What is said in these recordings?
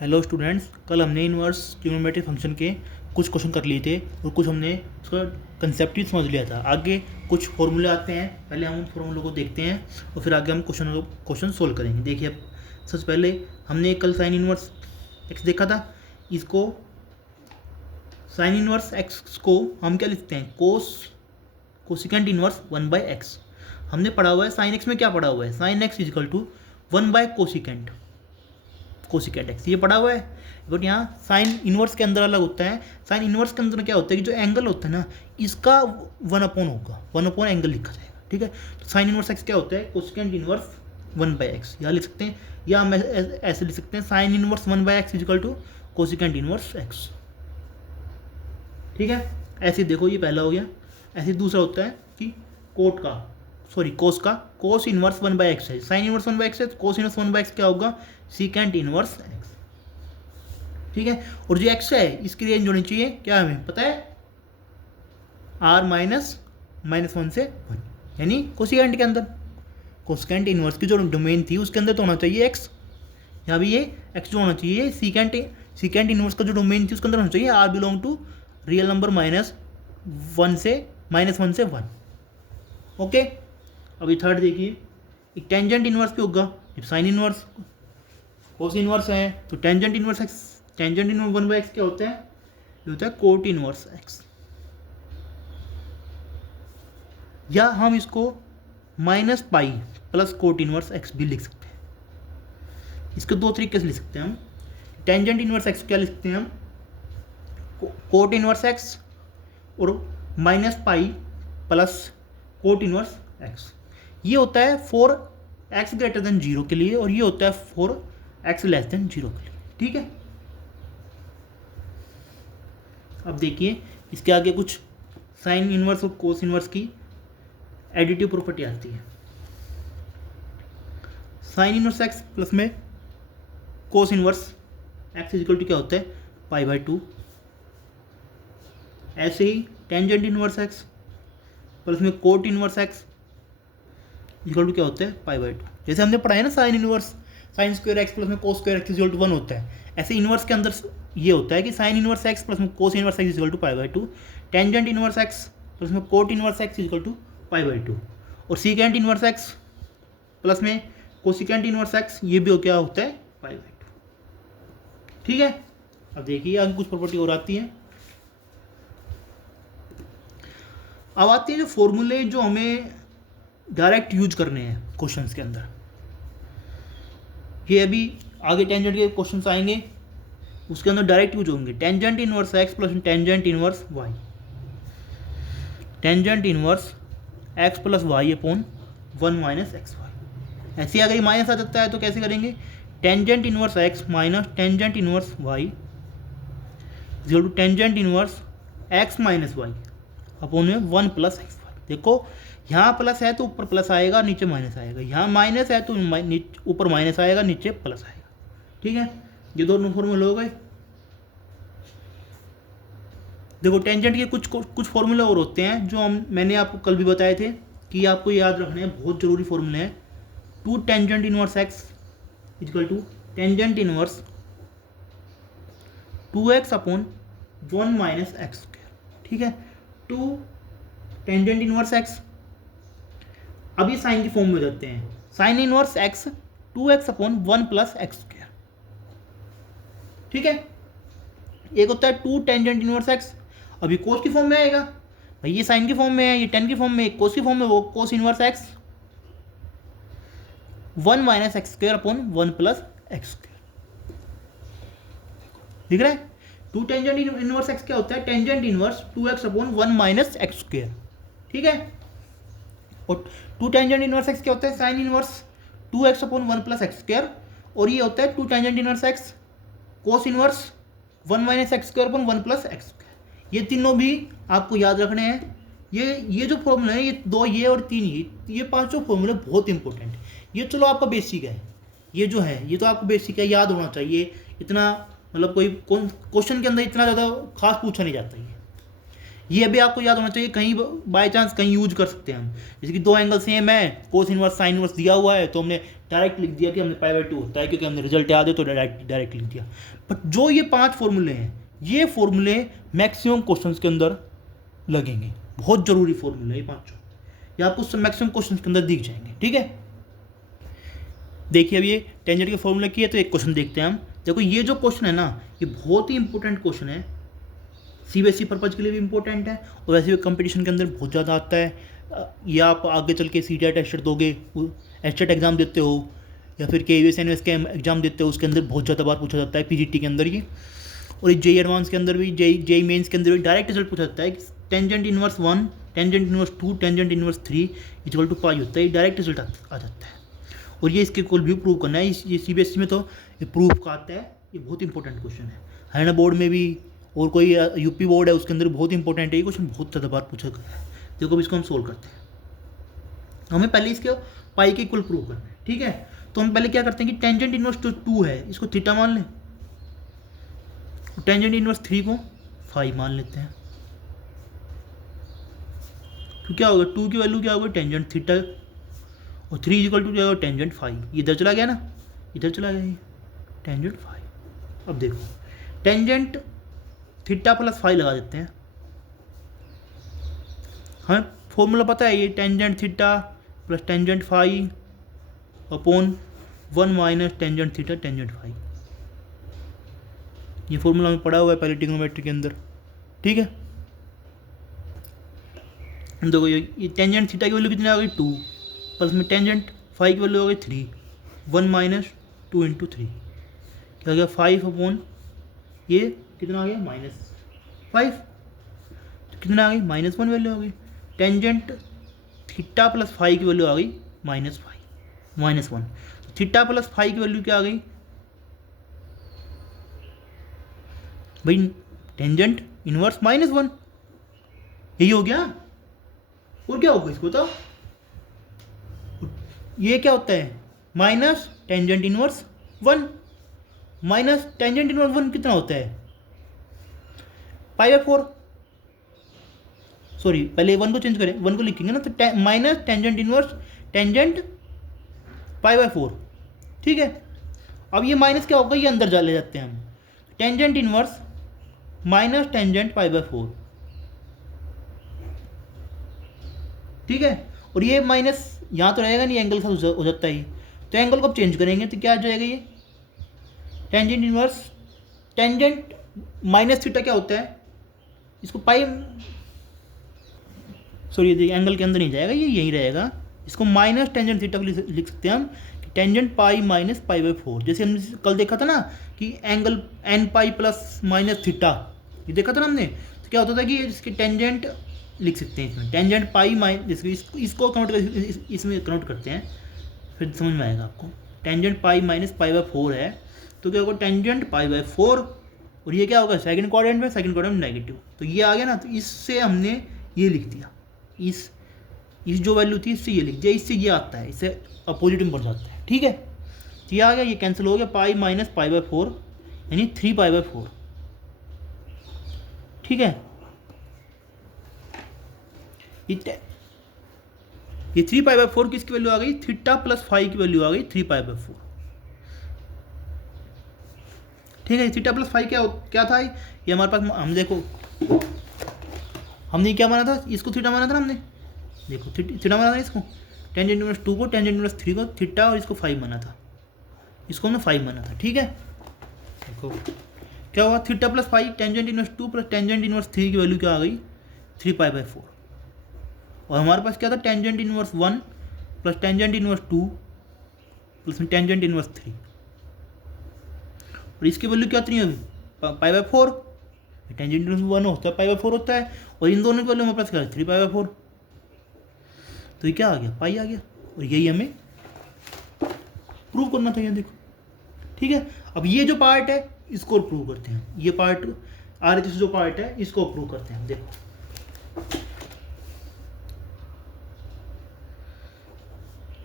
Hello students, कल हमने inverse trigonometric function के कुछ क्वेश्चन कर लिए थे और कुछ हमने उसका कंसेप्ट ही समझ लिया था। आगे कुछ फॉर्मूले आते हैं, पहले हम उन फॉर्मूलों को देखते हैं और फिर आगे हम क्वेश्चन सोल्व करेंगे। देखिए, अब सबसे पहले हमने कल साइन इनवर्स एक्स देखा था। इसको साइन इनवर्स एक्स को हम क्या लिखते हैं, कोसिकेंट इनवर्स 1/x। हमने पढ़ा हुआ है साइन एक्स में, क्या पढ़ा हुआ है, साइन एक्स इजिकल टू 1/कोसिकेंट एक्स, ये पढ़ा हुआ है। बट यहाँ साइन इनवर्स के अंदर अलग होता है। साइन इनवर्स के अंदर क्या होता है कि जो एंगल होता है ना, इसका 1 होगा, 1 एंगल लिखा जाएगा। ठीक है, तो साइन इनवर्स एक्स क्या होता है, कोसिकेंट इनवर्स 1/x यहाँ लिख सकते हैं, या हम ऐसे लिख सकते हैं sine inverse 1/x is equal to cosecant inverse x. ठीक है, ऐसे देखो, ये पहला हो गया। ऐसे दूसरा होता है कि कोस इनवर्स 1/x है, साइन इनवर्स 1/x है, तो कोस इनवर्स 1/x क्या होगा, सीकेंट इनवर्स एक्स। ठीक है, और जो एक्स है इसकी रेंज होनी चाहिए, क्या हमें पता है, r -1 से 1, यानी कोसिकेंट के अंदर, कोसिकेंट इनवर्स की जो डोमेन थी उसके अंदर तो होना चाहिए एक्स। यहाँ भी ये एक्स जो होना चाहिए, सीकेंट इनवर्स का जो डोमेन थी उसके अंदर होना चाहिए r belong to real number -1 से 1। ओके, अभी थर्ड देखिए, एक टेंजेंट इनवर्स भी होगा। जब साइन इनवर्स कोस इनवर्स है तो टेंजेंट इनवर्स 1/x क्या होता है, ये होता है कोट इनवर्स एक्स। या हम इसको -pi plus coat inverse x भी लिख सकते हैं। इसके दो तरीके से लिख सकते हैं हम। टेंजेंट इनवर्स एक्स क्या लिखते हैं हम, कोट इनवर्स एक्स, और -pi plus coat inverse x. ये होता है फॉर x ग्रेटर देन 0 के लिए, और ये होता है फॉर x लेस देन 0 के लिए। ठीक है, अब देखिए इसके आगे कुछ साइन इनवर्स और कोस इनवर्स की एडिटिव प्रॉपर्टी आती है। साइन इनवर्स एक्स प्लस में cos inverse x is equal to क्या होता है, π/2। ऐसे ही टेंजेंट इनवर्स एक्स प्लस में cot inverse x equal to क्या होता है, π/2। जैसे हमने पढ़ा है ना sine inverse, sine square x plus में cos square x equal to 1 होता है। ऐसे इनवर्स के अंदर ये होता है कि साइन इनवर्स एक्स प्लस में cos inverse x equal to π/2, tangent inverse x plus में cot inverse x equal to π/2, और सीकेंट इनवर्स एक्स प्लस में कोसिकेंट इनवर्स एक्स, ये भी क्या होता है, π/2। ठीक है, अब देखिए आगे कुछ प्रॉपर्टी और आती है। अब आती है जो फॉर्मूले जो हमें डायरेक्ट यूज करने हैं क्वेश्चंस के अंदर। ये अभी आगे टेंजेंट के क्वेश्चंस आएंगे, उसके अंदर डायरेक्ट यूज होंगे। Tangent inverse x plus tangent inverse y, tangent inverse x plus y upon 1 - xy। ऐसे अगर ये माइनस आ जाता है तो कैसे करेंगे, tangent inverse x minus tangent inverse y equal to tangent inverse x minus y upon में 1 + xy। देखो यहाँ प्लस है तो ऊपर प्लस आएगा, नीचे माइनस आएगा, यहाँ माइनस है तो ऊपर माइनस आएगा, नीचे प्लस आएगा। ठीक है, ये दोनों फॉर्मूले हो गए। देखो टेंजेंट के कुछ फॉर्मूले और होते हैं जो मैंने आपको कल भी बताए थे कि आपको याद रखने हैं, बहुत ज़रूरी फॉर्मूले हैं। 2 tangent inverse x equal to tangent inverse 2x upon 1 - x²। ठीक है, 2 टेंजेंट इनवर्स एक्स, अब ये साइन की फॉर्म में जाते हैं, sine inverse x 2x upon 1 + x²। ठीक है, एक होता है 2 टेंजेंट इनवर्स एक्स, अभी कोस की फॉर्म में आएगा भाई, ये साइन की फॉर्म में है, ये टेन की फॉर्म में, कोस की फॉर्म में, वो कोस inverse x 1 - x² upon 1 + x²। दिख रहा है, 2 टेंजेंट इनवर्स एक्स क्या होता है, tangent inverse 2x upon 1 - x²। ठीक है, और 2 टेंजेंट इनवर्स एक्स क्या होता है, sine inverse 2x upon 1 + x², और ये होता है 2 tangent inverse x cos inverse 1 - x² upon 1 + x²। ये तीनों भी आपको याद रखने हैं। ये जो फॉर्मूला है, ये 2, ये और 3, ये पांचों फॉर्मूले बहुत इंपॉर्टेंट है। ये चलो आपका बेसिक है, ये जो है ये तो आपको बेसिक है, याद होना चाहिए। इतना मतलब कोई क्वेश्चन के अंदर इतना ज़्यादा खास पूछा नहीं जाता। ये भी आपको याद होना चाहिए, कहीं बाय चांस कहीं यूज कर सकते हैं हम। जैसे कि दो एंगल सेम है, कोस इनवर्स साइन इनवर्स दिया हुआ है, तो हमने डायरेक्ट लिख दिया कि हमने π/2 होता है, क्योंकि हमने रिजल्ट याद है तो डायरेक्ट लिख दिया। बट जो ये 5 फॉर्मूले हैं, ये फॉर्मूले मैक्सिमम क्वेश्चन के अंदर लगेंगे, बहुत जरूरी फॉर्मूले ये 5, ये आपको मैक्सिमम क्वेश्चन के अंदर दिख जाएंगे। ठीक है, देखिए अब ये टेंजेंट के फॉर्मूले की है, तो एक क्वेश्चन देखते हैं हम। देखो ये जो क्वेश्चन है ना, ये बहुत ही इंपॉर्टेंट क्वेश्चन है, सीबीएसई पर्पज के लिए भी इंपॉर्टेंट है, और वैसे भी कंपटीशन के अंदर बहुत ज़्यादा आता है। ये आप आगे चल के सीटेट एस्टेट दोगे, एस्टेट एग्जाम देते हो, या फिर KVS NVS के एग्जाम देते हो, उसके अंदर बहुत ज़्यादा बार पूछा जाता है, PGT के अंदर ये, और जेई एडवांस के अंदर भी, जेई मेंस के अंदर भी डायरेक्ट रिजल्ट पूछा जाता है कि tangent inverse 1, tangent inverse 2, tangent inverse 3 equal to pi होता है, डायरेक्ट रिजल्ट आ जाता है। और ये इसके कुल भी प्रूव करना है, ये सीबीएसई में तो ये प्रूफ का आता है, ये बहुत इंपॉर्टेंट क्वेश्चन है। हरियाणा बोर्ड में भी, और कोई यूपी बोर्ड है उसके अंदर बहुत इंपॉर्टेंट है ये क्वेश्चन, बहुत ज़्यादा बार पूछा गया है। देखो अब इसको हम सोल्व करते हैं। हमें पहले इसके पाई के इक्वल प्रूव करना है। ठीक है, तो हम पहले क्या करते हैं कि टेंजेंट इनवर्स 2 है, इसको थीटा मान लें, टेंजेंट इनवर्स 3 को फाई मान लेते हैं। तो क्या होगा, 2 की वैल्यू क्या होगी, टेंजेंट थीटा, और 3 इक्वल टू क्या होगा, टेंजेंट फाई। इधर चला गया ना, इधर चला गया ये टेंजेंट फाई। अब देखो टेंजेंट थीटा प्लस फाई लगा देते हैं। हमें फॉर्मूला पता है, ये tangent theta plus tangent phi upon 1 minus tangent theta tangent phi. ये फॉर्मूला हमें पढ़ा हुआ है पहले ट्रिग्नोमेट्री के अंदर। ठीक है, देखो ये टेंजेंट थीटा की वैल्यू कितनी आ गई, 2, प्लस में टेंजेंट फाई की वैल्यू आ गई 3, 1 माइनस 2 इंटू 3 क्या हो गया, 5 अपॉन ये कितना आ गया, -5, तो कितना आ गई, -1 वैल्यू आ गई। टेंजेंट थीटा प्लस फाई की वैल्यू आ गई -1, थीटा प्लस फाई की वैल्यू क्या आ गई भाई, टेंजेंट इनवर्स -1, यही हो गया। और क्या होगा इसको, तो ये क्या होता है, minus tangent inverse 1, minus tangent inverse 1 कितना होता है, π/4। सॉरी, पहले 1 को चेंज करें, 1 को लिखेंगे ना, तो माइनस टेंजेंट इनवर्स टेंजेंट π/4। ठीक है, अब ये माइनस क्या होगा, ये अंदर जा ले जाते हैं हम, टेंजेंट इनवर्स माइनस टेंजेंट π/4। ठीक है, और ये माइनस यहाँ तो रहेगा नहीं, एंगल के साथ हो जाता है ये, तो एंगल को अब चेंज करेंगे तो क्या आ जाएगा, ये tangent inverse tangent minus theta क्या होता है, इसको पाई, सॉरी ये एंगल के अंदर नहीं जाएगा, ये यहीं रहेगा, इसको माइनस टेंजेंट थीटा लिख सकते हैं हम, टेंजेंट पाई माइनस π/4। जैसे हमने कल देखा था ना कि angle n pi plus minus theta, ये देखा था ना हमने, तो क्या होता था कि इसके टेंजेंट लिख सकते हैं इसमें, टेंजेंट पाई माइनस, इसको काउंट कर, इसमें काउंट करते हैं, फिर समझ में आएगा आपको। टेंजेंट पाई माइनस π/4 है, तो क्या होगा, टेंजेंट π/4, और ये क्या होगा, सेकंड क्वाड्रेंट में, सेकंड क्वाड्रेंट में नेगेटिव, तो ये आ गया ना, तो इससे हमने ये लिख दिया, इस जो वैल्यू थी इससे ये लिख दिया, इससे ये आता है, इससे अपोजिट में बढ़ जाता है। ठीक है, तो ये आ गया, ये कैंसिल हो गया, पाई माइनस π/4 यानी 3π/4। ठीक है, ये 3π/4 किसकी वैल्यू आ गई, थीटा प्लस फाई की वैल्यू आ गई 3π/4। ठीक है, थीटा प्लस फाई क्या था, ये हमारे पास, हम देखो हमने क्या माना था, इसको थीटा माना था ना हमने, देखो थीटा माना था इसको, टेंजेंट इनवर्स 2 को, टेंजेंट इनवर्स 3 को थीटा, और इसको 5 माना था, इसको हमने 5 माना था। ठीक है, देखो क्या हुआ, theta plus phi, tangent inverse 2 plus tangent inverse 3 की वैल्यू क्या आ गई, 3π/4, और हमारे पास क्या था, tangent inverse 1 plus tangent inverse 2 plus tangent inverse 3, और इसकी वैल्यू क्या थी अभी, π/4, टेंजेंट इनवर्स 1 होता है, π/4 होता है, और इन दोनों की वैल्यू हमारे पास क्या है, 3π/4, तो ये क्या आ गया, पाई आ गया, और यही हमें प्रूव करना था, ये देखो। ठीक है, अब ये जो पार्ट है इसको प्रूव करते हैं, ये पार्ट RHS जो पार्ट है इसको प्रूव करते हैं। देखो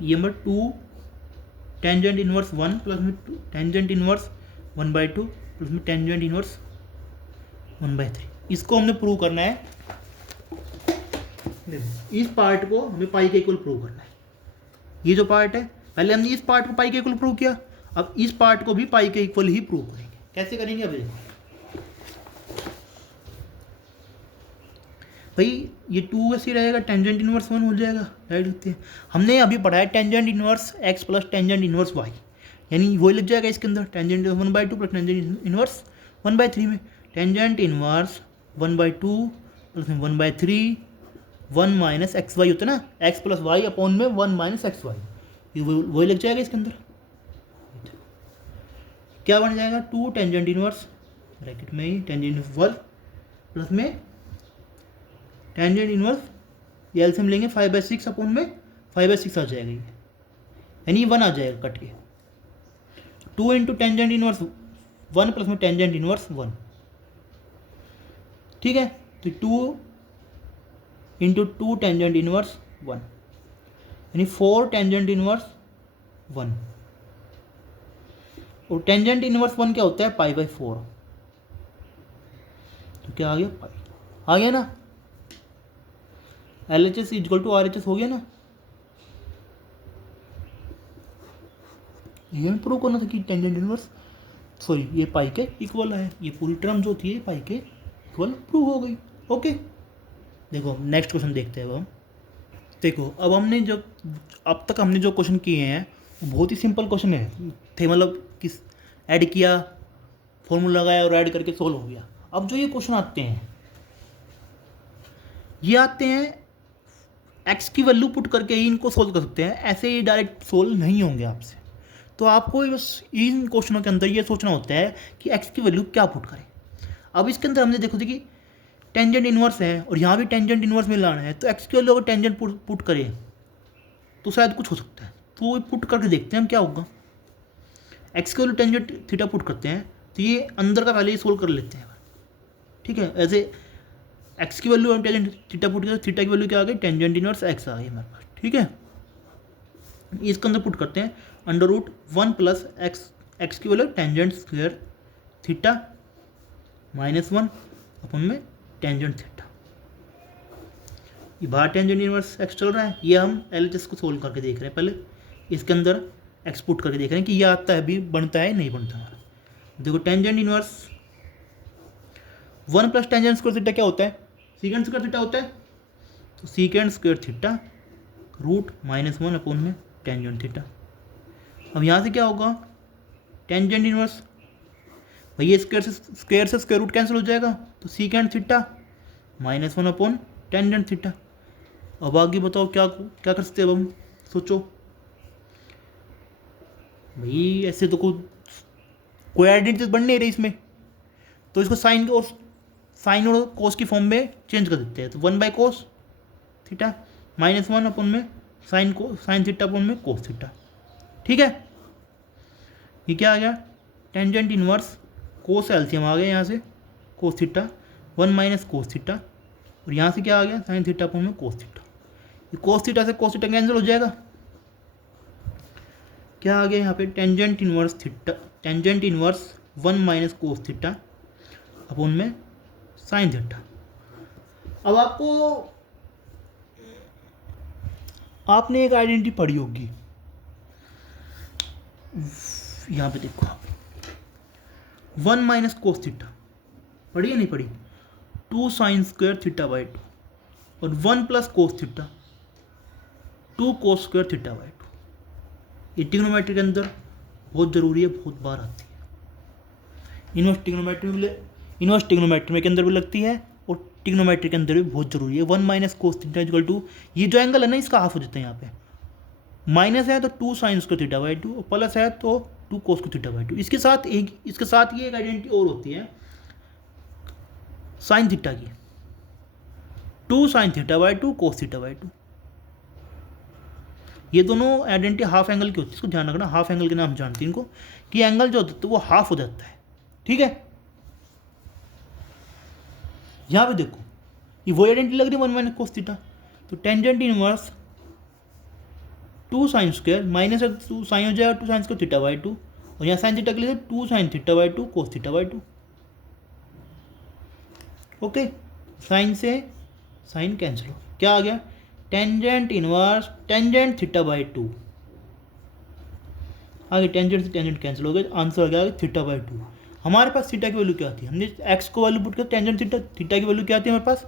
ये नंबर 2 टेंजेंट इनवर्स 1 प्लस में टेंजेंट इनवर्स 1/2 प्लस में टेंजेंट इनवर्स 1/3, इसको हमने प्रूव करना है देखो इस पार्ट को हमें पाई के इक्वल प्रूव करना है। ये जो पार्ट है, पहले हमने इस पार्ट को पाई के इक्वल प्रूव किया, अब इस पार्ट को भी पाई के इक्वल ही प्रूव करेंगे। कैसे करेंगे अभी देखो भाई, ये 2 ऐसे रहेगा, टेंजेंट इनवर्स 1 हो जाएगा, राइट लिखते हैं। हमने अभी पढ़ा है tangent inverse x plus tangent inverse y, यानी वही लग जाएगा इसके अंदर, टेंजेंट 1/2 प्लस टेंजेंट इनवर्स 1/3 में, tangent inverse 1/2 plus 1/3 1 minus x y होता है ना, x प्लस वाई अपॉन में 1 माइनस एक्स वाई, ये वही लग जाएगा इसके अंदर। क्या बन जाएगा 2 टेंजेंट इनवर्स ब्रैकेट में ही टेंजेंट इनवर्स 1 प्लस में टेंजेंट इनवर्स, ये एलसीएम लेंगे 5/6 अपॉन में 5/6 आ जाएगा ये, यानी 1 आ जाएगा कट के। 2 इंटू टेंजेंट इनवर्स 1 प्लस में टेंजेंट इनवर्स 1, ठीक है। तो 2 इंटू 2 टेंजेंट इनवर्स 1, यानी 4 टेंजेंट इनवर्स 1, और टेंजेंट इनवर्स 1 क्या होता है π/4, तो क्या आ गया पाई, आ गया ना, LHS इक्वल टू RHS हो गया ना। ये प्रूव करना था कि टेंजेंट इनवर्स, सॉरी ये पाई के इक्वल है, ये पूरी टर्म जो होती है पाई के इक्वल प्रूव हो गई। ओके, देखो नेक्स्ट क्वेश्चन देखते हैं अब हम। देखो अब हमने जो अब तक हमने जो क्वेश्चन किए हैं वो बहुत ही सिंपल क्वेश्चन है थे, मतलब किस ऐड किया, फॉर्मूला लगाया और ऐड करके सोल्व हो गया। अब जो ये क्वेश्चन आते हैं, ये आते हैं एक्स की वैल्यू पुट करके ही इनको सोल्व कर सकते हैं, ऐसे ही डायरेक्ट सोल्व नहीं होंगे आपसे। तो आपको बस इन क्वेश्चनों के अंदर ये सोचना होता है कि एक्स की वैल्यू क्या पुट करें। अब इसके अंदर हमने देखो कि टेंजेंट इनवर्स है और यहाँ भी टेंजेंट इनवर्स में लाना है, तो एक्स की वैल्यू अगर टेंजेंट पुट करें तो शायद कुछ हो सकता है। तो पुट करके देखते हैं हम क्या होगा। एक्स की वैल्यू टेंजेंट थीटा पुट करते हैं, तो ये अंदर का पहले ही सोल्व कर लेते हैं, ठीक है। ऐसे एक्स की वैल्यू हम टेंजेंट थीटा पुट किया, थीटा की वैल्यू क्या आ गई टेंजेंट इनवर्स एक्स आ गई हमारे पास, ठीक है। इसके अंदर पुट करते हैं √1 प्लस एक्स की वैल्यू टेंजेंट स्क्वायर थीटा -1 अपन में टेंजेंट थीटा, ये बाहर टेंजेंट इनवर्स एक्स चल रहा है, ये हम LHS को सोल्व करके देख रहे हैं। पहले इसके अंदर एक्स पुट करके देख रहे हैं कि ये आता है भी बनता है नहीं बनता हमारा। देखो tangent inverse 1 plus tangent square theta क्या होता है, सीकेंड स्क्वायर थीटा होता है, तो सीकेंड स्क्वायर थीटा √-1 अपॉन में टेंजेंट थीटा। अब यहाँ से क्या होगा टेंजेंट इनवर्स, भाई ये स्क्वायर से स्क्वायर रूट कैंसिल हो जाएगा, तो secant theta -1 upon tangent theta. अब आगे बताओ क्या क्या कर सकते हैं अब हम, सोचो भाई। ऐसे तो कोई आइडेंटिटी बन नहीं रही इसमें, तो इसको साइन और कोस की फॉर्म में चेंज कर देते हैं। तो 1/cos थीटा -1 अपॉन में साइन थीटा अपॉन में कोस थीटा, ठीक है। ये क्या आ गया टेंजेंट इनवर्स कोस एलसीएम आ गया यहाँ से cos theta 1 minus cos theta, और यहाँ से क्या आ गया साइन थीटा अपॉन में कोस थीटा। ये कोस थीटा से कोस थीटा कैंसिल हो जाएगा, क्या आ गया यहाँ पे tangent inverse 1 minus cos theta upon में साइन थीटा। अब आपने एक आइडेंटिटी पढ़ी होगी, यहाँ पे देखो आप 1 माइनस कोस थीटा पढ़ी या नहीं पढ़ी, 2 साइन स्क्वायर थीटा/2, और 1 plus cos theta 2 cos square थीटा/2। ये ट्रिग्नोमेट्री के अंदर बहुत ज़रूरी है, बहुत बार आती है। इनवर्स ट्रिग्नोमेट्री के अंदर भी लगती है और ट्रिग्नोमेट्री के अंदर भी बहुत ज़रूरी है। 1 minus cos theta equal to, ये जो एंगल है ना इसका हाफ हो जाता है, यहाँ पे माइनस है तो 2 साइन स्क्वायर थीटा/2 और प्लस है तो 2 कोस स्क्वायर थीटा/2। इसके साथ ये एक आइडेंटिटी और होती है साइन थीटा की, 2 साइन थीटा/2 कोस थीटा/2। ये दोनों आइडेंटिटी हाफ एंगल की होती है, इसको ध्यान रखना, हाफ एंगल के नाम जानते हैं इनको, कि एंगल जो होता है वो हाफ हो जाता है, ठीक है। यहाँ पे देखो ये वो आइडेंटिटी लग रही है 1 माइनस कोस थीटा, तो tangent inverse 2 sine square minus 2 sine हो जाएगा 2 साइन स्क्वायर थीटा/2, और यहाँ साइन थीटा के लिए 2 साइन थीटा/2 कोस थीटा/2। ओके, साइन से साइन कैंसिल हो, क्या आ गया, tangent inverse tangent theta by 2, आगे टेंजेंट से टेंजेंट कैंसिल हो गया, आंसर आ गया थीटा बाई 2। हमारे पास थीटा की वैल्यू क्या थी, हमने एक्स को वैल्यू पुट कर टेंजेंट थीटा, थीटा की वैल्यू क्या थी हमारे पास,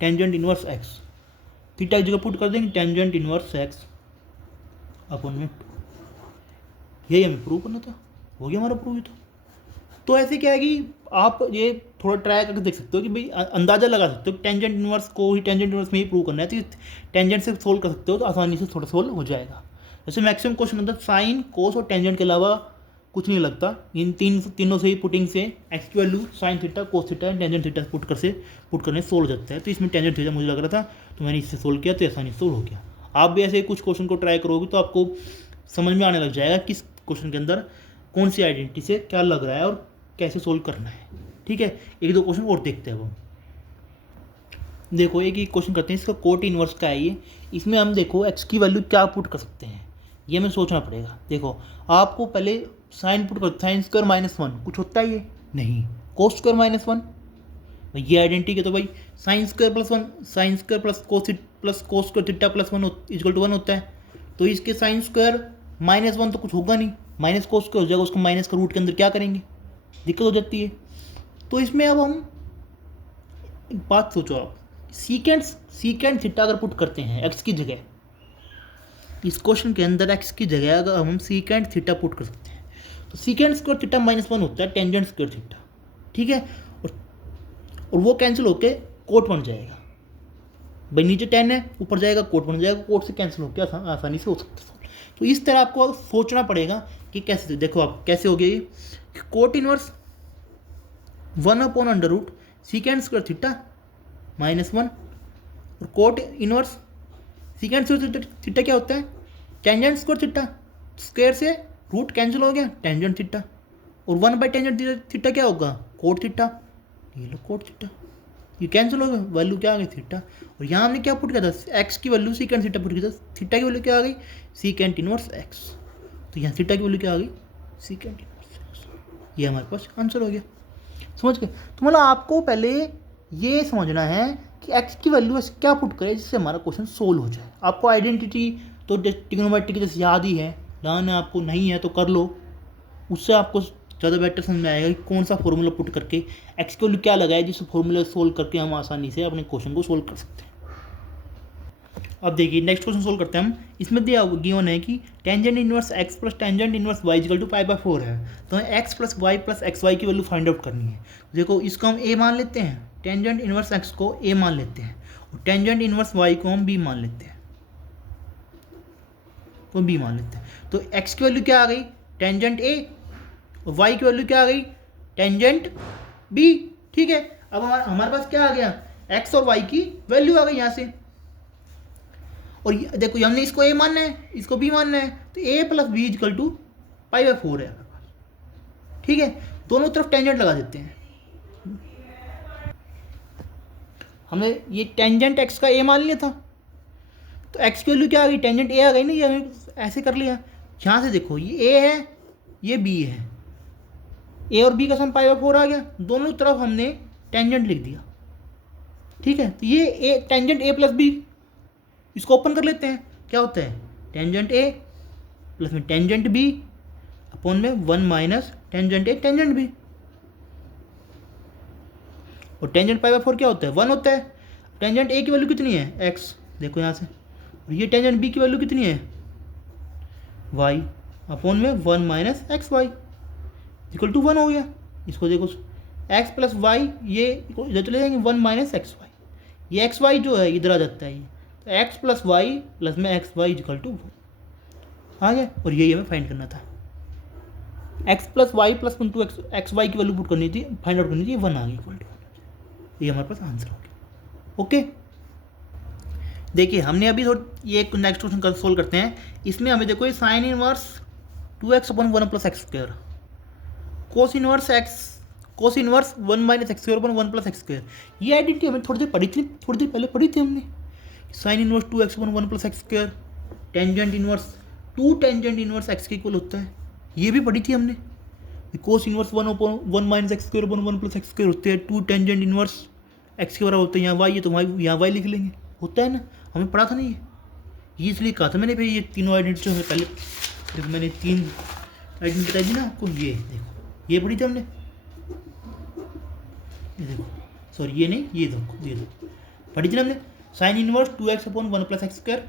टेंजेंट इनवर्स एक्स, थीटा की जगह पुट कर देंगे टेंजेंट इनवर्स एक्स अपन में 2। यही हमें प्रूव करना था, हो गया हमारा प्रूव। तो ऐसे क्या है कि आप ये थोड़ा ट्राई करके देख सकते हो कि भाई अंदाज़ा लगा सकते हो टेंजेंट इनवर्स को ही टेंजेंट इनवर्स में ही प्रूव करना है, तो टेंजेंट से सोल्व कर सकते हो तो आसानी से थोड़ा सोल्व हो जाएगा। जैसे मैक्सिमम क्वेश्चन अंदर साइन कोस और टेंजेंट के अलावा कुछ नहीं लगता, इन तीनों से ही पुटिंग से एक्स की value sine theta cos theta tangent theta put करने सोल्व हो जाता है। तो इसमें टेंजेंट थीटा मुझे लग रहा था तो मैंने इससे सोल्व किया तो आसानी से सोल्व हो गया। आप भी ऐसे कुछ क्वेश्चन को ट्राई करोगे तो आपको समझ में आने लग जाएगा किस क्वेश्चन के अंदर कौन सी आइडेंटिटी से क्या लग रहा है और कैसे सोल्व करना है। ठीक है, एक दो क्वेश्चन और देखते हैं वो। देखो एक क्वेश्चन करते हैं, इसका कोट इनवर्स का है ये, इसमें हम देखो एक्स की वैल्यू क्या पुट कर सकते हैं ये हमें सोचना पड़ेगा। देखो आपको पहले साइन पुट कर, साइन स्क्वायर -1 कुछ होता है ये नहीं, कोस स्क्वायर -1 भाई ये आइडेंटिटी है तो भाई sine square +1 sine square plus cos square theta +1 equal to 1 होता है। तो इसके साइन स्क्वायर -1 तो कुछ होगा नहीं, माइनस कोस स्क्वायर हो जाएगा, उसको माइनस का रूट के अंदर क्या करेंगे, दिक्कत हो जाती है। तो इसमें अब हम एक बात सोचो, आप सीकेंड थीटा अगर पुट करते हैं एक्स की जगह, इस क्वेश्चन के अंदर एक्स की जगह अगर हम सीकेंड थीटा पुट कर सकते हैं तो सीकेंड स्क्वायर थीटा -1 होता है टेंजेंट स्क्वायर थीटा, ठीक है, और वो कैंसिल होके कोट बन जाएगा भाई, नीचे 10 है ऊपर जाएगा कोट बन जाएगा, कोट से कैंसिल होकर आसानी से हो सकता है। तो इस तरह आपको सोचना पड़ेगा कि कैसे, देखो आप कैसे हो गया ये, cot inverse 1/√, secant square theta -1 और cot inverse secant square theta क्या होता है, टेंजेंट स्क्वायर थीटा, स्क्वायर से रूट कैंसिल हो गया टेंजेंट थीटा, और 1/टेंजेंट थीटा क्या होगा, कोट थीटा, ये लो कोट थीटा, ये कैंसिल हो गया, वैल्यू क्या आ गई थीटा। और यहाँ हमने क्या पुट किया था, एक्स की वैल्यू सीकेंड थीटा पुट किया था, थीटा की वैल्यू क्या आ गई, सीकेंड इनवर्स एक्स, तो यहाँ थीटा की वैल्यू क्या आ गई, सीकेंड इनवर्स एक्स, ये हमारे पास आंसर हो गया। समझ गए, तो मतलब आपको पहले ये समझना है कि एक्स की वैल्यू क्या पुट करें जिससे हमारा क्वेश्चन सोल्व हो जाए। आपको आइडेंटिटी तो ट्रिग्नोमेट्री की जैसे याद ही है, डन आपको नहीं है तो कर लो, उससे आपको ज़्यादा बेटर समझ में आएगा कि कौन सा फॉर्मूला पुट करके एक्स की वैल्यू क्या लगाए जिस फॉर्मूला सोल्व करके हम आसानी से अपने क्वेश्चन को सोल्व कर सकते हैं। अब देखिए नेक्स्ट क्वेश्चन सोल्व करते हैं हम। इसमें दिया गिवन है कि tangent inverse x plus tangent inverse y equal to π/4 है, तो हमें x plus y plus x y की वैल्यू फाइंड आउट करनी है। देखो इसको हम ए मान लेते हैं, टेंजेंट इनवर्स एक्स को ए मान लेते हैं और टेंजेंट इनवर्स वाई को हम बी मान लेते हैं, तो बी मान लेते हैं। तो एक्स की वैल्यू क्या आ गई, टेंजेंट ए, और वाई की वैल्यू क्या आ गई, टेंजेंट बी। ठीक है, अब हमारे पास क्या आ गया, एक्स और वाई की वैल्यू आ गई यहाँ से, और देखो हमने इसको ए मानना है इसको बी मानना है, तो ए प्लस बी इक्वल टू π/4 है हमारे पास। ठीक है, दोनों तरफ टेंजेंट लगा देते हैं, हमने ये टेंजेंट एक्स का ए मान लिया था, तो एक्स की वैल्यू क्या आ गई, टेंजेंट ए आ गई ना, ये हमें ऐसे कर लिया। यहाँ से देखो ये ए है ये बी है, ए और बी का सम π/4 आ गया, दोनों तरफ हमने टेंजेंट लिख दिया। ठीक है, तो ये A tangent A plus B, इसको ओपन कर लेते हैं, क्या होता है टेंजेंट ए प्लस में टेंजेंट बी अपॉन में 1 minus tangent A tangent B, और टेंजेंट π/4 क्या होता है 1 होता है। टेंजेंट ए की वैल्यू कितनी है एक्स, देखो यहाँ से, और ये टेंजेंट बी की वैल्यू कितनी है वाई, अपॉन में 1 minus x y equal to 1 हो गया। इसको देखो एक्स प्लस वाई ये इधर चले जाएंगे 1 माइनस एक्स वाई, ये एक्स वाई जो है इधर आ जाता है, ये तो एक्स प्लस वाई प्लस में एक्स वाई इक्वल टू आ गया, और यही हमें फाइंड करना था। X plus y plus into x y की वैल्यू पुट करनी थी, फाइंड आउट करनी थी, 1 आ गई इक्वल टू 1, ये हमारे पास आंसर हो गया। ओके, देखिए हमने अभी ये एक नेक्स्ट क्वेश्चन सोल्व करते हैं। इसमें हमें देखो ये sine inverse 2x upon 1 plus x square, cos inverse 1 minus x square upon 1 plus x square, ये आइडेंटिटी हमें थोड़ी देर पहले पढ़ी थी हमने। Sign inverse 2x upon 1 plus x square, tangent inverse 2 tangent inverse x के इक्वल होता है, ये भी पढ़ी थी हमने। Cos inverse 1 upon 1 minus x square upon 1 plus x square होते हैं, 2 टेंजेंट इनवर्स एक्स के बराबर होते हैं, यहाँ वाई है तो यहाँ वाई लिख लेंगे, होता है ना, हमें पढ़ा था नहीं ये इसलिए कहा था मैंने भाई ये तीनों आइडेंटिटी जो है पहले देखो मैंने 3 आइडेंटिटी बताई थी ना आपको, ये देखो ये पढ़ी थी हमने, ये देखो सॉरी ये नहीं ये देखो पढ़ी थी ना हमने, sign inverse 2x upon 1 plus x square,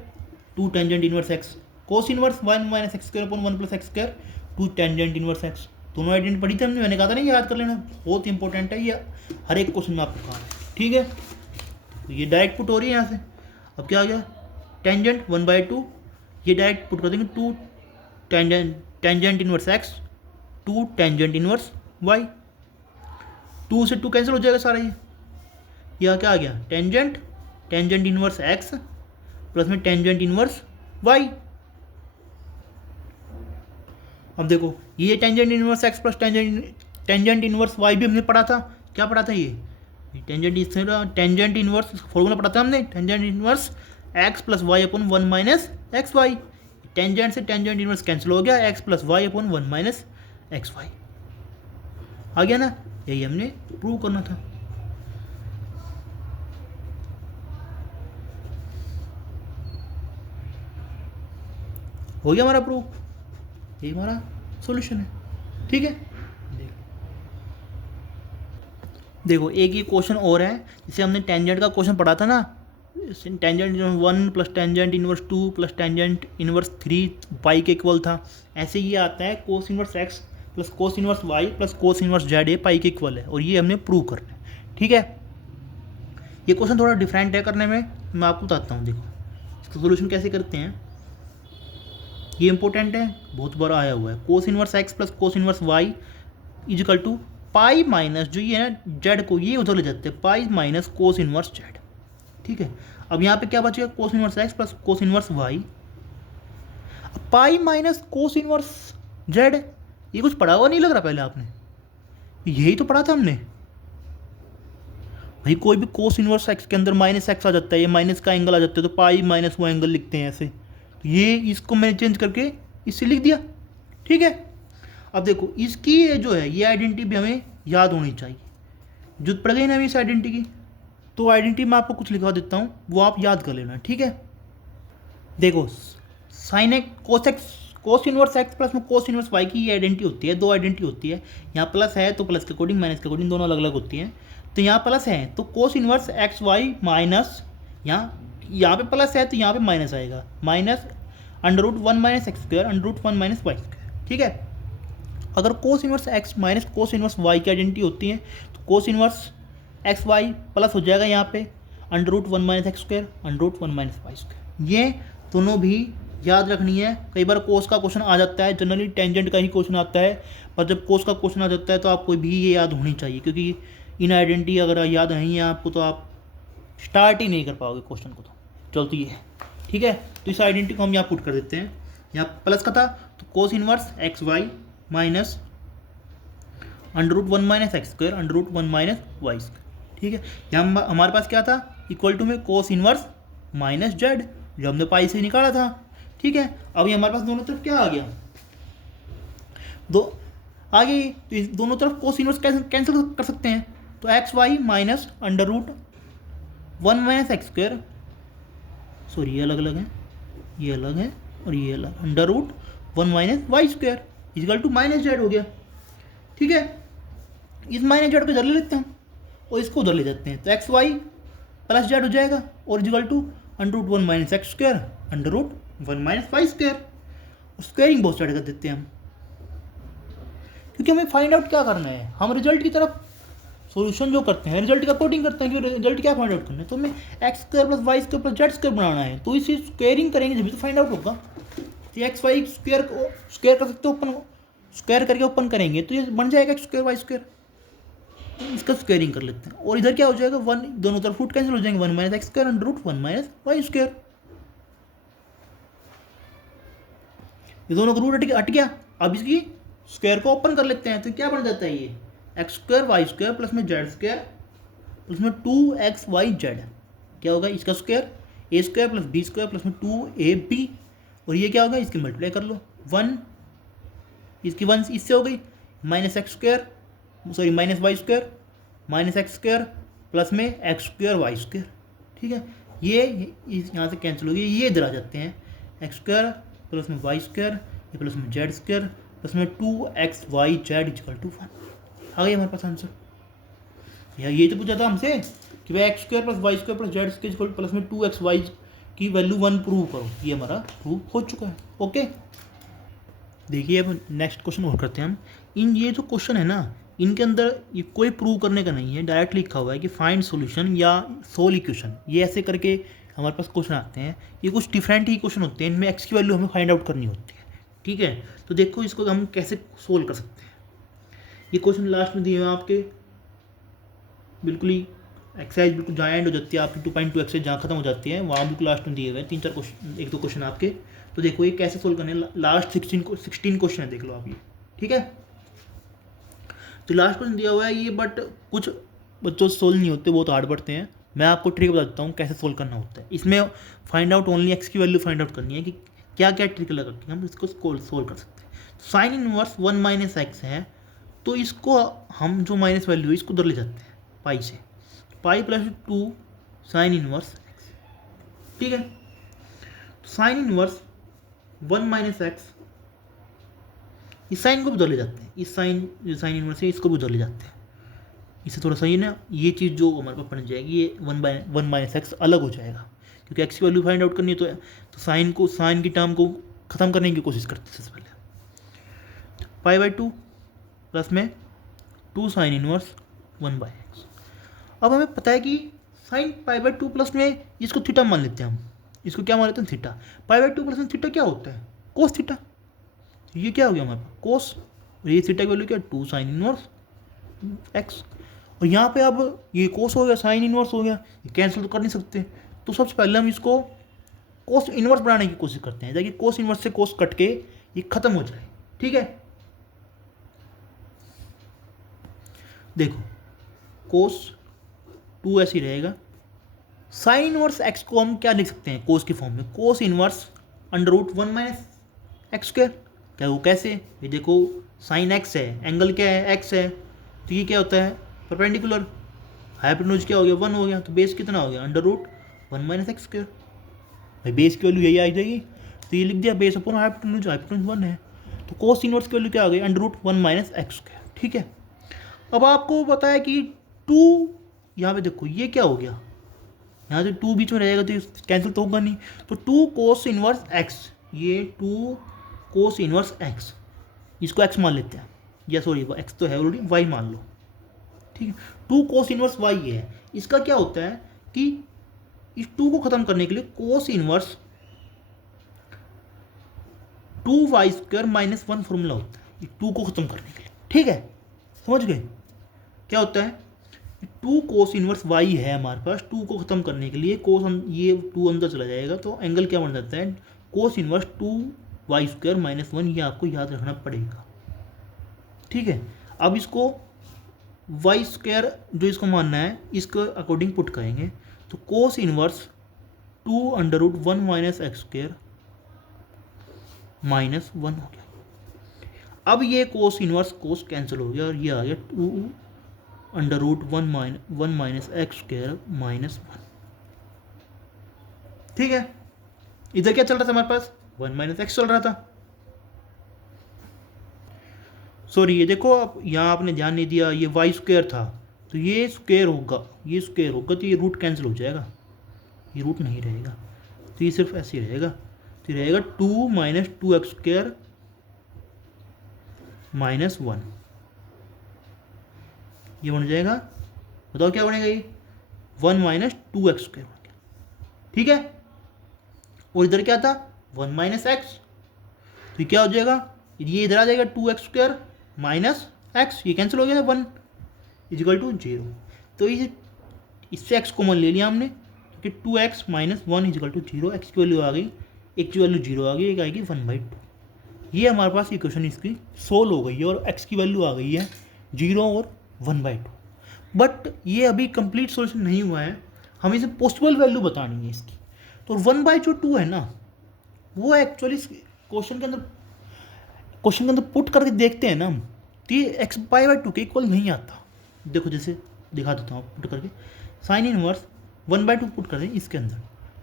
2 tangent inverse x, cos inverse 1 minus x square upon 1 plus x square, 2 tangent inverse x. दोनों आइडेंटिटी पढ़ी थी हमने, मैंने कहा था ना याद कर लेना, बहुत इंपॉर्टेंट है ये, हर एक क्वेश्चन में आपको कहा है, ठीक है। तो ये डायरेक्ट पुट हो रही है यहाँ से, अब क्या आ गया टेंजेंट 1/2, ये डायरेक्ट पुट कर देंगे 2 tangent inverse x, 2 tangent inverse y, 2 से 2 कैंसिल हो जाएगा सारा ये, यह क्या आ गया टेंजेंट इनवर्स एक्स प्लस में टेंजेंट इनवर्स वाई। अब देखो ये tangent inverse x plus tangent inverse y भी हमने पढ़ा था, क्या पढ़ा था ये टेंजेंट इनवर्स फॉर्मूला पढ़ा था हमने, tangent inverse x plus y upon 1 minus x y, tangent से टेंजेंट इनवर्स कैंसिल हो गया, x plus y upon 1 minus x y आ गया ना, यही हमने प्रूव करना था। हो गया हमारा प्रूव, यही हमारा सॉल्यूशन है, ठीक है। देखो एक ये क्वेश्चन और है, जिसे हमने टेंजेंट का क्वेश्चन पढ़ा था ना, tangent 1 plus tangent inverse 2 plus tangent inverse 3 pi के इक्वल था, ऐसे ये आता है cos inverse x plus cos inverse y plus cos inverse z ए पाई के इक्वल है, और ये हमने प्रूव करना है, ठीक है। ये क्वेश्चन थोड़ा डिफरेंट है करने में, मैं आपको बताता हूँ। देखो इसका सोल्यूशन कैसे करते हैं, ये इंपॉर्टेंट है, बहुत बार आया हुआ है, cos inverse x plus cos inverse y is equal to pi minus जो ये है ना जेड को ये उधर ले जाते हैं, pi minus cos inverse z, ठीक है। अब यहाँ पे क्या बचेगा cos inverse x plus cos inverse y, pi minus cos inverse z, ये कुछ पढ़ा हुआ नहीं लग रहा पहले आपने, यही तो पढ़ा था हमने भाई, कोई भी कोस इनवर्स एक्स के अंदर माइनस एक्स आ जाता है, ये माइनस का एंगल आ जाता है तो पाई माइनस वो एंगल लिखते हैं ऐसे, तो ये इसको मैंने चेंज करके इससे लिख दिया, ठीक है। अब देखो इसकी ये जो है ये आइडेंटिटी भी हमें याद होनी चाहिए, जो पड़ गई ना हमें इस आइडेंटिटी की, तो आइडेंटिटी मैं आपको कुछ लिखवा देता हूँ, वो आप याद कर लेना, ठीक है। देखो साइन एक्स कोस इनवर्स एक्स प्लस में कोस इनवर्स वाई की ये आइडेंटिटी होती है, दो आइडेंटिटी होती है, यहाँ प्लस है तो प्लस के अकॉर्डिंग माइनस के अकॉर्डिंग दोनों अलग अलग होती हैं, तो यहाँ प्लस है तो cos inverse x y minus यहाँ पे प्लस है तो यहाँ पे माइनस आएगा, minus under root 1 minus x square under root 1 minus y square, ठीक है। अगर cos inverse x minus cos inverse y की आइडेंटिटी होती है तो cos inverse x y plus हो जाएगा यहाँ पे under root 1 minus x square under root 1 minus y square, ये दोनों भी याद रखनी है। कई बार कोस का क्वेश्चन आ जाता है, जनरली टेंजेंट का ही क्वेश्चन आता है, पर जब कोस का क्वेश्चन आ जाता है तो आपको भी ये याद होनी चाहिए, क्योंकि इन आइडेंटिटी अगर याद नहीं है आपको तो आप स्टार्ट ही नहीं कर पाओगे क्वेश्चन को, तो चलती है, ठीक है। तो इस आइडेंटिटी को हम यहाँ पुट कर देते हैं, यहाँ प्लस का था तो cos inverse x y minus under root 1 minus x square under root 1 minus y square, ठीक है। यहाँ हमारे पास क्या था इक्वल टू में कोस इनवर्स माइनस जेड, जो हमने पाई से निकाला था, ठीक है। अब ये हमारे पास दोनों तरफ क्या आ गया, दो आ गई, तो इस दोनों तरफ कोस इनवर्स कैंसिल कर सकते हैं, तो x y minus under root 1 minus x square, sorry ये अलग अलग है, ये अलग है और ये अलग, under root 1 minus y square is equal to minus z हो गया, ठीक है। इस माइनस जेड को इधर ले लेते हैं और इसको उधर ले जाते हैं, तो एक्स वाई प्लस जेड हो जाएगा और is equal to under root 1 minus x square under root 1 minus y square, squaring बहुत साइड कर देते हैं हम, क्योंकि हमें फाइंड आउट क्या करना है, हम रिजल्ट की तरफ सॉल्यूशन जो करते हैं रिजल्ट का कोडिंग करते हैं कि रिजल्ट क्या फाइंड आउट करना है, तो हमें x square plus y square plus z square बनाना है, तो इसी स्क्वायरिंग करेंगे जब तो फाइंड आउट होगा। तो एक्स वाई स्क्वायर को स्क्वायर कर सकते हो ओपन, स्क्वायर करके ओपन करेंगे तो ये बन जाएगा एक्स स्क्वायर वाई स्क्वायर, इसका स्क्वायरिंग कर लेते हैं, और इधर क्या हो जाएगा 1, दोनों तरफ रूट कैंसिल हो जाएंगे, 1 minus x square under root 1 minus y square, ये दोनों का रूट हट गया। अब इसकी स्क्वायर को ओपन कर लेते हैं, तो क्या बन जाता है ये x square y square plus में जेड स्क्वायर प्लस में 2x y z, क्या होगा इसका square a square plus b square plus में 2ab, और ये क्या होगा इसकी मल्टीप्लाई कर लो 1, इसकी 1 इससे हो गई minus x square sorry minus y square minus x square plus में एक्स स्क्वायर वाई स्क्वायर, ठीक है। ये यहाँ से कैंसिल हो गया, ये इधर आ जाते हैं, एक्स स्क्वायर प्लस में वाई स्क्वायर प्लस में जेड स्क्वायर प्लस में 2xyz इक्वल टू 1। आ गई हमारे पास आंसर। यार ये तो पूछा था हमसे कि भाई x square plus y square plus z square equal plus में 2xy की वैल्यू 1 प्रूव करो, ये हमारा प्रूव हो चुका है। ओके, देखिए अब नेक्स्ट क्वेश्चन और करते हैं हम। इन ये जो क्वेश्चन है ना, इनके अंदर ये कोई प्रूव करने का नहीं है, डायरेक्ट लिखा हुआ है कि फाइंड सॉल्यूशन या सोल इक्वेशन, ये ऐसे करके हमारे पास क्वेश्चन आते हैं। ये कुछ डिफरेंट ही क्वेश्चन होते हैं, इनमें एक्स की वैल्यू हमें फाइंड आउट करनी होती है। ठीक है, तो देखो इसको हम कैसे सोल्व कर सकते हैं। ये क्वेश्चन लास्ट में दिए हुए हैं आपके, बिल्कुल ही एक्सरसाइज बिल्कुल जहाँ एंड हो जाती है आपकी 2.2 एक्सरसाइज जहाँ खत्म हो जाती है वहाँ बिल्कुल लास्ट में दिए हुए हैं 3-4 क्वेश्चन, 1-2 क्वेश्चन आपके। तो देखो ये कैसे सोल्व करने हैं, लास्ट 16 क्वेश्चन है, देख लो आप ये। ठीक है, तो लास्ट क्वेश्चन दिया हुआ है ये, बट कुछ बच्चों से सोल्व नहीं होते, बहुत हार्ड पड़ते हैं। मैं आपको ट्रिक बता देता हूँ कैसे सोल्व करना होता है। इसमें फाइंड आउट ओनली एक्स की वैल्यू फाइंड आउट करनी है कि क्या क्या ट्रिक लगा के हम इसको सोल्व कर सकते हैं। साइन इनवर्स 1 माइनस एक्स है, तो इसको हम जो माइनस वैल्यू है इसको उधर ले जाते हैं पाई से, pi plus 2 sign inverse x. ठीक है, तो साइन इनवर्स 1 माइनस एक्स, इस साइन को भी उधर ले जाते हैं, इस साइन जो साइन इनवर्स है इसको भी उधर ले जाते हैं। इससे थोड़ा सा ये ना, ये चीज़ जो हमारे पास बन जाएगी, ये 1 माइनस एक्स अलग हो जाएगा, क्योंकि एक्स की वैल्यू फाइंड आउट करनी है। तो साइन की टर्म को ख़त्म करने की कोशिश करते हैं सबसे पहले। पाई/2 प्लस में 2 साइन इनवर्स 1/x। अब हमें पता है कि साइन पाई/2 प्लस में इसको थीटा मान लेते हैं हम, इसको क्या मान लेते हैं, थीटा। पाई/2 प्लस में थीटा क्या होता है, कोस थीटा। ये क्या हो गया हमारे पास, कोस, और ये थीटा की वैल्यू क्या, 2 साइन इनवर्स x। और यहाँ पे अब ये कोस हो गया, साइन इनवर्स हो गया, ये कैंसिल तो कर नहीं सकते, तो सबसे पहले हम इसको कोस इनवर्स बनाने की कोशिश करते हैं, ताकि कोस इनवर्स से कोस कट के ये खत्म हो जाए। ठीक है, देखो कोस 2 ऐसे ही रहेगा। साइन इनवर्स एक्स को हम क्या लिख सकते हैं कोस की फॉर्म में, cos inverse √1 minus x square. क्या वो कैसे, ये देखो साइन एक्स है, एंगल क्या है, एक्स है, तो ये क्या होता है, परपेंडिकुलर। हाइपोटेन्यूज क्या हो गया, 1 हो गया, तो बेस कितना हो गया, √1 माइनस एक्स स्क्वायर। भाई बेस की वैल्यू यही आ जाएगी, तो ये लिख दिया बेस अपॉन हाइपोटेन्यूज, हाइपोटेन्यूज 1 है, तो कोस इनवर्स की वैल्यू क्या आ गई, √1 माइनस एक्स स्क्वायर। ठीक है, अब आपको पता है कि 2, यहाँ पे देखो ये क्या हो गया, यहाँ से 2 बीच में रहेगा तो कैंसिल तो होगा नहीं, तो 2 कोस इनवर्स एक्स, ये 2 कोस इनवर्स एक्स, इसको एक्स मान लेते हैं, या सॉरी एक्स तो है ऑलरेडी, वाई मान लो। ठीक है, 2 कोस इनवर्स वाई है। इसका क्या होता है कि इस 2 को खत्म करने के लिए cos inverse 2y² minus 1 formula होता है, 2 को खत्म करने के लिए। ठीक है, समझ गए क्या होता है, 2 कोस इनवर्स वाई है हमारे पास, 2 को खत्म करने के लिए ये 2 अंदर चला जाएगा, तो एंगल क्या बन जाता है, कोस इनवर्स 2y² माइनस 1, ये आपको याद रखना पड़ेगा। ठीक है, अब इसको y² जो इसको मानना है इसको अकॉर्डिंग पुट करेंगे, तो cos inverse 2√1 minus x square minus 1 हो गया। अब ये कोस इनवर्स कोस कैंसिल हो गया, और ये आ गया 2√1 माइनस एक्स स्क्वायर माइनस 1। ठीक है, इधर क्या चल रहा था हमारे पास, 1 माइनस एक्स चल रहा था। सॉरी, ये देखो आप यहाँ आपने ध्यान नहीं दिया, ये y² था, तो ये स्क्वायर होगा, ये स्क्वायर होगा, तो ये रूट कैंसिल हो जाएगा, ये रूट नहीं रहेगा, तो ये सिर्फ ऐसे ही रहेगा, तो ये रहेगा 2 माइनस 2x² माइनस 1, ये बन जाएगा, बताओ क्या बनेगा, ये 1 माइनस 2x² बन गया। ठीक है, और इधर क्या था, 1 माइनस एक्स, तो ये क्या हो जाएगा, ये इधर आ जाएगा 2x² माइनस एक्स, ये कैंसिल हो गया, 1 इजिकल टू 0। तो इससे x कॉमन ले लिया हमने, क्योंकि 2x minus 1 is equal to 0, x की वैल्यू आ गई, एक की वैल्यू 0 आ गई, एक आएगी 1/2। ये हमारे पास इक्वेशन इसकी सोल्व हो गई है, और x की वैल्यू आ गई है 0 और 1/2। बट ये अभी कंप्लीट सोल्यूशन नहीं हुआ है, हमें इसे पॉसिबल वैल्यू बतानी है इसकी। तो 1/2 है ना, वो एक्चुअली क्वेश्चन के अंदर पुट करके देखते हैं ना हम, तो ये x/2 के इक्वल नहीं आता। देखो जैसे दिखा देता हूँ पुट करके, साइन इनवर्स 1/2 पुट कर दें इसके अंदर,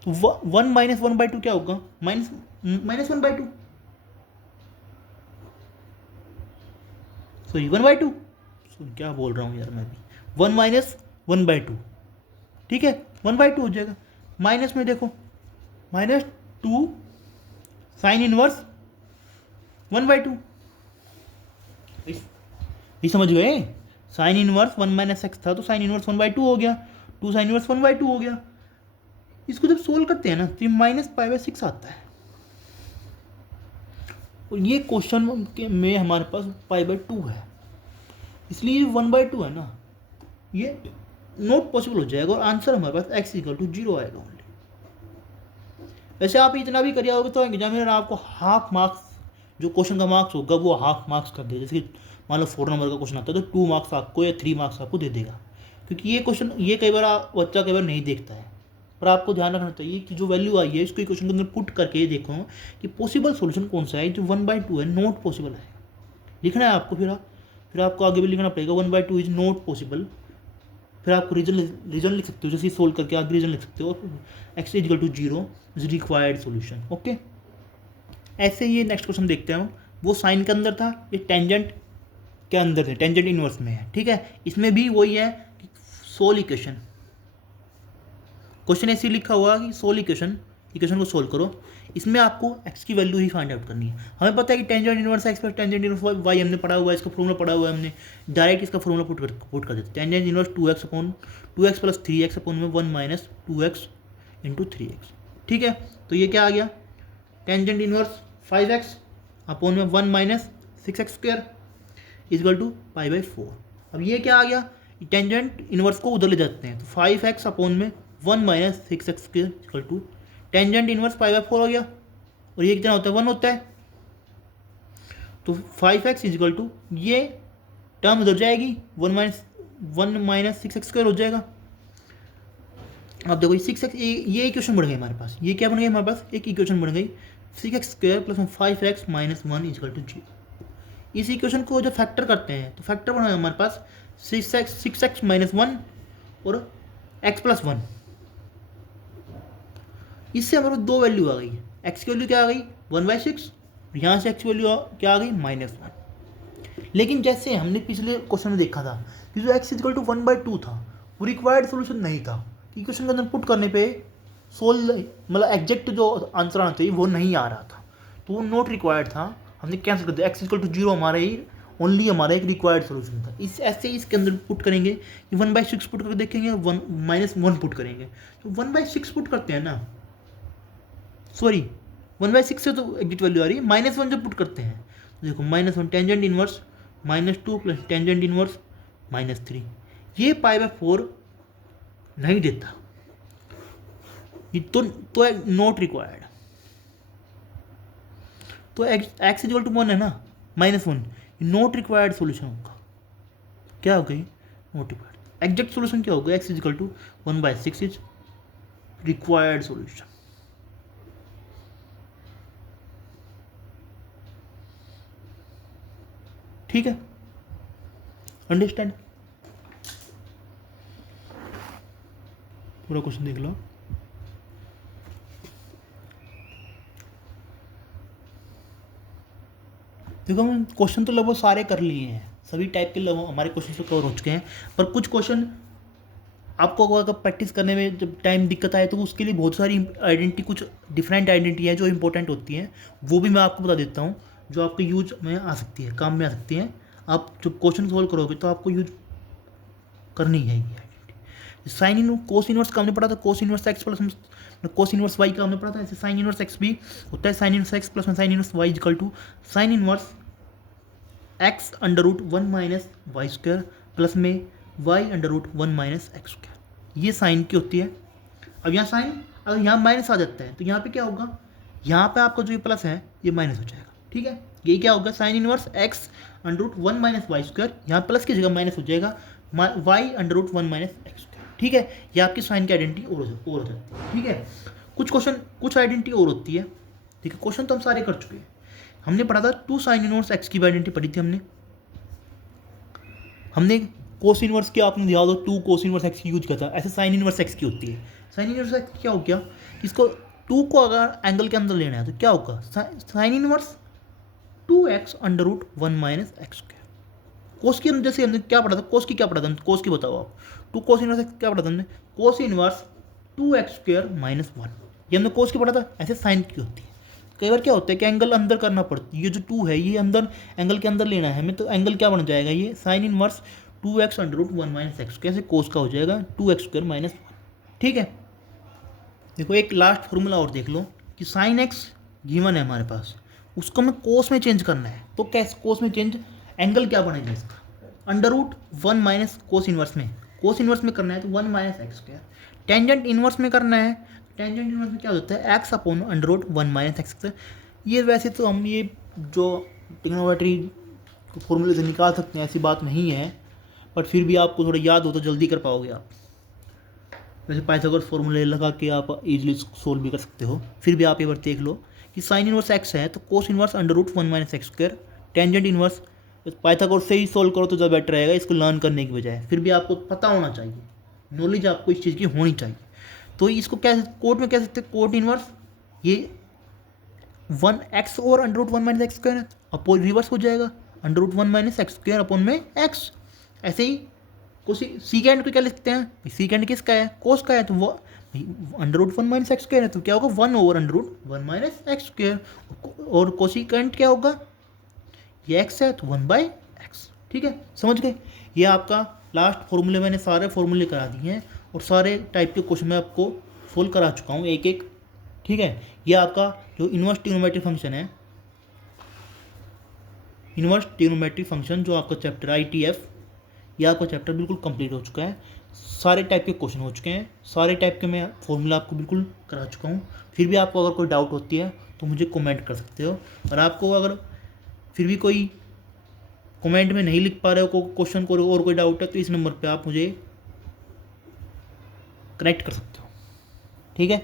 तो 1 - 1/2 क्या होगा, -1/2, सॉरी 1/2, क्या बोल रहा हूँ यार मैं भी, 1 - 1/2, ठीक है 1/2 हो जाएगा। माइनस में देखो -2 साइन इनवर्स 1/2, ये समझ गए। साइन इनवर्स 1 - x था तो साइन इनवर्स 1/2 हो गया, 2 साइन इनवर्स 1/2 हो गया। इसको जब सोल्व करते हैं ना तो ये -π/6 आता है, और ये क्वेश्चन के में हमारे पास π/2 है, इसलिए 1/2 है ना, ये नॉट पॉसिबल हो जाएगा और आंसर हमारे पास x = 0 आएगा ओनली। वैसे आप इतना भी करिए होगा तो एग्जामिनर आपको हाफ मार्क्स, जो क्वेश्चन का मार्क्स होगा वो हाफ मार्क्स कर देगा। जैसे कि मान लो 4 नंबर का क्वेश्चन आता है तो 2 मार्क्स आपको या 3 मार्क्स आपको दे देगा, क्योंकि ये क्वेश्चन ये कई बार बच्चा कई बार नहीं देखता है। पर आपको ध्यान रखना चाहिए कि जो वैल्यू आई है इसको क्वेश्चन के अंदर पुट करके देखो कि पॉसिबल सोल्यूशन कौन सा है। जो 1/2 है नॉट पॉसिबल है, लिखना है आपको। फिर आपको आगे भी लिखना पड़ेगा 1/2 इज नॉट पॉसिबल। फिर आपको रीजन लिख सकते हो, जैसे सोल्व करके आप रीजन लिख सकते हो, x = 0 is required solution. Okay, ऐसे ही नेक्स्ट क्वेश्चन देखते हैं हम। वो साइन के अंदर था, ये टेंजेंट के अंदर है, टेंजेंट इनवर्स में है, ठीक है। इसमें भी वही है कि सोल इक्वेशन, क्वेश्चन ऐसे लिखा हुआ कि सोल इक्वेशन को सोल्व करो। इसमें आपको x की वैल्यू ही फाइंड आउट करनी है। हमें पता है कि tangent inverse x plus tangent inverse y हमने पढ़ा हुआ है, इसका फॉर्मूला पढ़ा हुआ है हमने, डायरेक्ट इसका फॉर्मूला पुट कर देते। Tangent inverse 2x + 3x upon में 1 - 2x × 3x, ठीक है। तो ये क्या आ गया, टेंजेंट इनवर्स 5x अपॉन में 1 - 6x² = π/4। अब ये क्या आ गया, टेंजेंट इनवर्स को उधर ले जाते हैं तो 5x अपॉन में 1 - 6x² = टेंजेंट इनवर्स π/4 हो गया, और ये कितना होता है 1 होता है। तो 5x = ये टर्म उधर जाएगी, 1 - 6x² हो जाएगा। अब देखो 6x, ये इक्वेशन बन गई हमारे पास, ये क्या बन गई हमारे पास, एक इक्वेशन बन गई 6x² + 5x - 1 = 0। इस इक्वेशन को जब फैक्टर करते हैं तो फैक्टर बना हमारे पास 6x - 1 और x + 1। इससे हमारे पास दो वैल्यू आ गई है। x की वैल्यू क्या आ गई 1/6, यहाँ से x की वैल्यू क्या आ गई -1। लेकिन जैसे हमने पिछले क्वेश्चन में देखा था कि जो x = 1/2 था वो रिक्वायर्ड सोल्यूशन नहीं था, इक्वेशन के अंदर पुट करने पे सोल्व मतलब एग्जैक्ट जो आंसर आना चाहिए वो नहीं आ रहा था, तो वो नॉट रिक्वायर्ड था, हमने कैंसिल कर दिया। x = 0 हमारा एक रिक्वायर्ड सोल्यूशन था। इस ऐसे इसके अंदर पुट करेंगे कि 1/6 पुट करके देखेंगे, 1 पुट करेंगे। तो 1/6 पुट करते हैं ना, सॉरी 1/6 से तो एग्जिट वैल्यू आ रही है, -1 जब पुट करते हैं तो देखो -1 टेंजेंट इनवर्स -2 + टेंजेंट इनवर्स -3, ये π/4 नहीं देता, ये तो नॉट रिक्वायर्ड। तो x = 1 है ना, -1 नॉट रिक्वायर्ड सोल्यूशन होगा। क्या हो गई नॉट रिक्वायर्ड। एग्जैक्ट सोल्यूशन क्या होगा, x = 1/6 इज रिक्वायर्ड सोल्यूशन। ठीक है, अंडरस्टैंड। पूरा क्वेश्चन देख लो। देखो हम क्वेश्चन तो लगभग सारे कर लिए हैं, सभी टाइप के लगभग हमारे क्वेश्चन तो कवर हो चुके हैं, पर कुछ क्वेश्चन आपको अगर प्रैक्टिस करने में जब टाइम दिक्कत आए तो उसके लिए बहुत सारी आइडेंटिटी, कुछ डिफरेंट आइडेंटिटी है जो इंपॉर्टेंट होती हैं, वो भी मैं आपको बता देता हूँ, जो आपके यूज में आ सकती है, काम में आ सकती हैं। आप जब क्वेश्चन सोल्व करोगे तो आपको यूज करनी है ये आइडेंटिटी। साइन इन कोस इनवर्स का हमने पढ़ा था, cos inverse x + cos inverse y का हमने पढ़ा था। ऐसे साइन इनवर्स x भी होता है, sine inverse x + sine inverse y = sine inverse x √1 - y² plus में y √1 - x²। ये साइन की होती है। अब यहाँ साइन अगर यहाँ माइनस आ जाता है तो यहाँ पे क्या होगा, यहाँ पे आपका जो ये प्लस है ये माइनस हो जाएगा, ठीक है। ये क्या होगा साइन इनवर्स x √1 - y², यहाँ प्लस की जगह माइनस हो जाएगा y √1 - x², ठीक है। ये आपकी साइन की आइडेंटिटी और हो जाती है, ठीक है। कुछ आइडेंटिटी और होती है, ठीक है। क्वेश्चन तो हम सारे कर चुके हैं। हमने पढ़ा था 2 साइन इनवर्स x की आइडेंटिटी पढ़ी थी हमने कोस इनवर्स की आपने दिया हो 2 कोस इनवर्स x की यूज करता है, ऐसे साइन इनवर्स x की होती है। साइन इनवर्स एक्स क्या हो गया, इसको 2 को अगर एंगल के अंदर लेना है तो क्या होगा, sine inverse 2x under root 1 minus x square. Cos की जैसे हमने क्या पढ़ा था, कोस की क्या पढ़ा था, कोस की बताओ आप, 2 कोस इनवर्स क्या पढ़ा था हमने, cos inverse 2x square minus 1, ये हमने कोस की पढ़ा था। ऐसे साइन की होती है। कई बार क्या होता है कि एंगल अंदर करना पड़ता है, ये जो 2 है ये अंदर एंगल के अंदर लेना है हमें, तो एंगल क्या बन जाएगा, ये sine inverse 2x under root 1 minus x, कैसे कोस का हो जाएगा 2x स्क्वायर माइनस 1। ठीक है, देखो एक लास्ट फॉर्मूला और देख लो कि साइन एक्स गिवन है हमारे पास, उसको हमें कोस में चेंज करना है, तो कैसे कोस में चेंज, एंगल क्या बनेगा इसका, under root 1 minus cos inverse में, कोस इनवर्स में करना है तो 1 minus x square, tangent inverse में करना है, टेंजेंट इनवर्स में क्या होता है x upon under root 1 minus x square. ये वैसे तो हम ये जो ट्रिग्नोमेट्री फॉर्मूले से निकाल सकते हैं, ऐसी बात नहीं है, बट फिर भी आपको थोड़ा याद हो तो जल्दी कर पाओगे आप। वैसे पाइथागोरस फॉर्मूले लगा के आप इजीली सोल्व भी कर सकते हो। फिर भी आप एक बार देख लो कि साइन इनवर्स एक्स है तो cos inverse under root 1 minus x square, tangent inverse Pythagoras से ही सोल्व करो तो ज़्यादा बेटर रहेगा इसको लर्न करने की बजाय। फिर भी आपको पता होना चाहिए, नॉलेज आपको इस चीज़ की होनी चाहिए। तो इसको क्या कोट में कह सकते हैं, कोट इनवर्स ये 1x और under root 1 minus x square oppose reverse हो जाएगा, under root 1 minus x square upon में एक्स। ऐसे ही सीकेंड को क्या लिखते हैं, सीकेंड किसका है, कोस का है, तो वो under root 1 minus x square है तो क्या होगा 1 over under root 1 minus x square, और कोसिकेंट क्या होगा, ये एक्स है तो 1 बाई एक्स। ठीक है, समझ गए। ये आपका लास्ट फॉर्मूले, मैंने सारे फॉर्मूले करा दिए हैं और सारे टाइप के क्वेश्चन मैं आपको सोल्व करा चुका हूँ एक एक। ठीक है, ये आपका जो इनवर्स ट्रिग्नोमेट्रिक फंक्शन है, इनवर्स ट्रिग्नोमेट्रिक फंक्शन जो आपका चैप्टर ITF, ये आपका चैप्टर बिल्कुल कंप्लीट हो चुका है। सारे टाइप के क्वेश्चन हो चुके हैं, सारे टाइप के मैं फॉर्मूला आपको बिल्कुल करा चुका हूँ। फिर भी आपको अगर कोई डाउट होती है तो मुझे कमेंट कर सकते हो, और आपको अगर फिर भी कोई कमेंट में नहीं लिख पा रहे हो क्वेश्चन को और कोई डाउट है तो इस नंबर पे आप मुझे कनेक्ट कर सकते हो। ठीक है,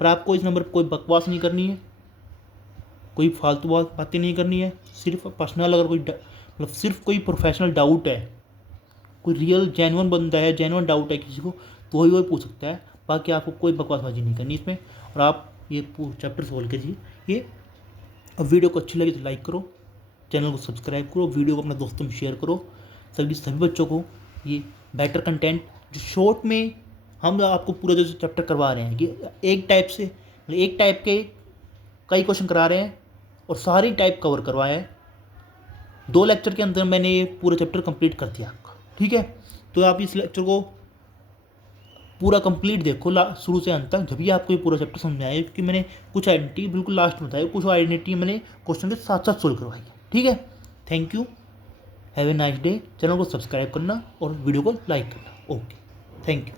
पर आपको इस नंबर पर कोई बकवास नहीं करनी है, कोई फालतू बातें नहीं करनी है। सिर्फ पर्सनल अगर कोई मतलब सिर्फ कोई प्रोफेशनल डाउट है, कोई रियल जेन्युइन बंदा है, जेन्युइन डाउट है किसी को, तो वही पूछ सकता है। बाकी आपको कोई बकवासबाजी नहीं करनी इसमें, और आप ये चैप्टर सोल्व कीजिए। ये अब वीडियो को अच्छी लगी तो लाइक करो, चैनल को सब्सक्राइब करो, वीडियो को अपने दोस्तों में शेयर करो, सभी बच्चों को ये बेटर कंटेंट जो शॉर्ट में हम आपको पूरा जो चैप्टर करवा रहे हैं कि एक टाइप के कई क्वेश्चन करा रहे हैं और सारी टाइप कवर करवाए हैं। 2 लेक्चर के अंदर मैंने ये पूरा चैप्टर कंप्लीट कर दिया आपका। ठीक है, तो आप इस लेक्चर को पूरा कंप्लीट देखो शुरू से अंत तक, जब भी आपको ये पूरा चैप्टर समझ में आए, क्योंकि मैंने कुछ आइडेंटिटी बिल्कुल लास्ट में बताई, कुछ आइडेंटिटी मैंने क्वेश्चन के साथ साथ सोल्व करवाई है। ठीक है, thank you, have a nice day. Channel को सब्सक्राइब करना और वीडियो को लाइक करना। Okay, thank you.